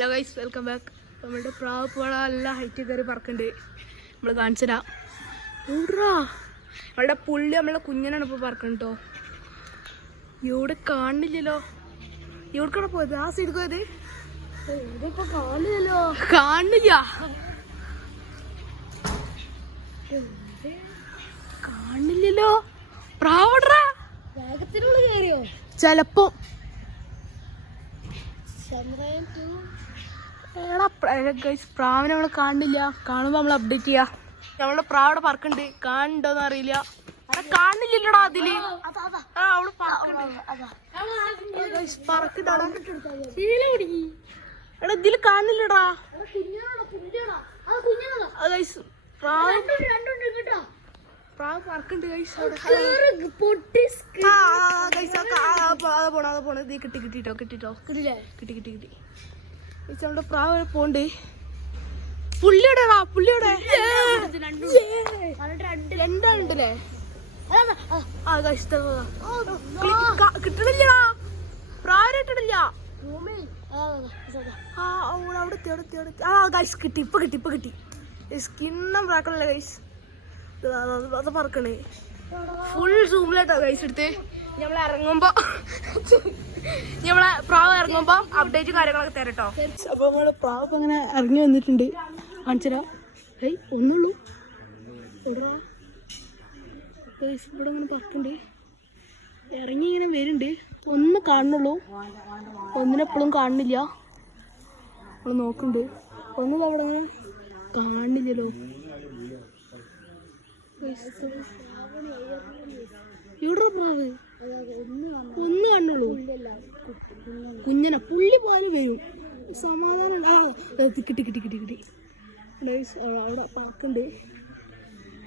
Hello guys, welcome back. നമ്മളുടെ പ്രാവ് പോള നല്ല ഹൈറ്റ് കയറി പറക്കുന്നുണ്ട്. നമ്മൾ കാണിച്ചതാ ഊടാ നമ്മളുടെ പുള്ളി നമ്മളുടെ കുഞ്ഞനാണ് ഇപ്പോൾ പറക്കുന്നത് കേട്ടോ. ഇവിടെ കാണില്ലല്ലോ. എവിടെക്കാണ് പോയത്? ആ സൈഡ് പോയത് ഇതിപ്പോ കാണില്ലല്ലോ. കാണില്ല, കാണില്ലല്ലോ. പ്രാവടാ വേഗത്തിനുള്ളിൽ കയറിയോ? ചിലപ്പോ പ്രാവിനെ നമ്മള് കാണില്ല. കാണുമ്പോ നമ്മൾ അപ്ഡേറ്റ് ചെയ്യാ. നമ്മളുടെ പ്രാവിടെ പറക്കുന്നുണ്ട്. കാണുന്നുണ്ടോന്ന് അറിയില്ല. കാണില്ലല്ലോടാ അതില്. അവള് എടാ ഇതില് കാണില്ലടാ. പ്രാവ് പറക്കുന്നുണ്ട് ഗൈസ്. പോണത് കിട്ടിട്ടോ കിട്ടി. നമ്മുടെ പ്രാവ് പോണ്ട്. പുള്ളിയുടെ രണ്ടുണ്ടല്ലേ? കിട്ടണില്ലടാ. പ്രാവിനെ കിട്ടണില്ല. ഗൈസ് കിട്ടി. ഇപ്പൊ കിട്ടി. സ്കിന്നും പ്രാക്കണല്ലേ ഗൈസ്. അത് പറക്കണേ ഫുൾ സൂമിലായിട്ടോ ഗൈസ് എടുത്ത്. നമ്മളെ പ്രാവ് ഇറങ്ങുമ്പോ അപ്ഡേറ്റ് കാര്യങ്ങളൊക്കെ തരട്ടോ. അപ്പൊ നമ്മളെ പ്രാവ് ഇപ്പൊ അങ്ങനെ ഇറങ്ങി വന്നിട്ടുണ്ട്. കാണിച്ചരാ. ഒന്നുള്ളൂ ഇവിടെ ഇങ്ങനെ പറക്കുന്നുണ്ട്. ഇറങ്ങി ഇങ്ങനെ വരുന്നുണ്ട്. ഒന്ന് കാണുന്നുള്ളൂ, ഒന്നിനെപ്പോഴും കാണുന്നില്ല. നമ്മൾ നോക്കുന്നുണ്ട്. ഒന്നും അവിടെ അങ്ങനെ കാണില്ലല്ലോ. ഇവിടെ പ്രാവ് ഒന്ന് കാണുള്ളൂ. കുഞ്ഞന പുള്ളി പോലെ വരും. സമാധാനം. കിട്ടി. അവിടെ പറക്കുന്നുണ്ട്.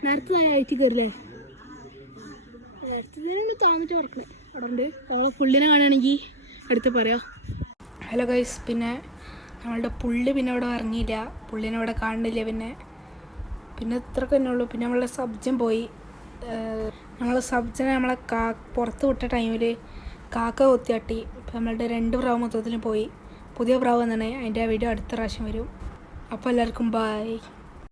നേരത്തെ ആയിട്ട് കയറില്ലേ? നേരത്തെ താന്നിട്ട് പറക്കണേ. അവിടെ ഉണ്ട്. അവളെ പുള്ളിനെ കാണുകയാണെങ്കിൽ എടുത്ത് പറയാം. ഹലോ ഗൈസ്, പിന്നെ നമ്മളുടെ പുള്ളി പിന്നെ അവിടെ ഇറങ്ങിയില്ല. പുള്ളിനെ അവിടെ കാണുന്നില്ല. പിന്നെ ഇത്രയൊക്കെ തന്നെ ഉള്ളൂ. പിന്നെ നമ്മളെ സബ്ജൻ പോയി. സബ്ജനെ നമ്മളെ പുറത്ത് വിട്ട ടൈമിൽ കാക്ക കൊത്തിയാട്ടി. ഇപ്പം നമ്മളുടെ 2 പ്രാവ് മൊത്തത്തിലും പോയി. പുതിയ പ്രാവ് വന്നാണ്. അതിൻ്റെ വീഡിയോ അടുത്ത പ്രാവശ്യം വരും. അപ്പോൾ എല്ലാവർക്കും ബൈ.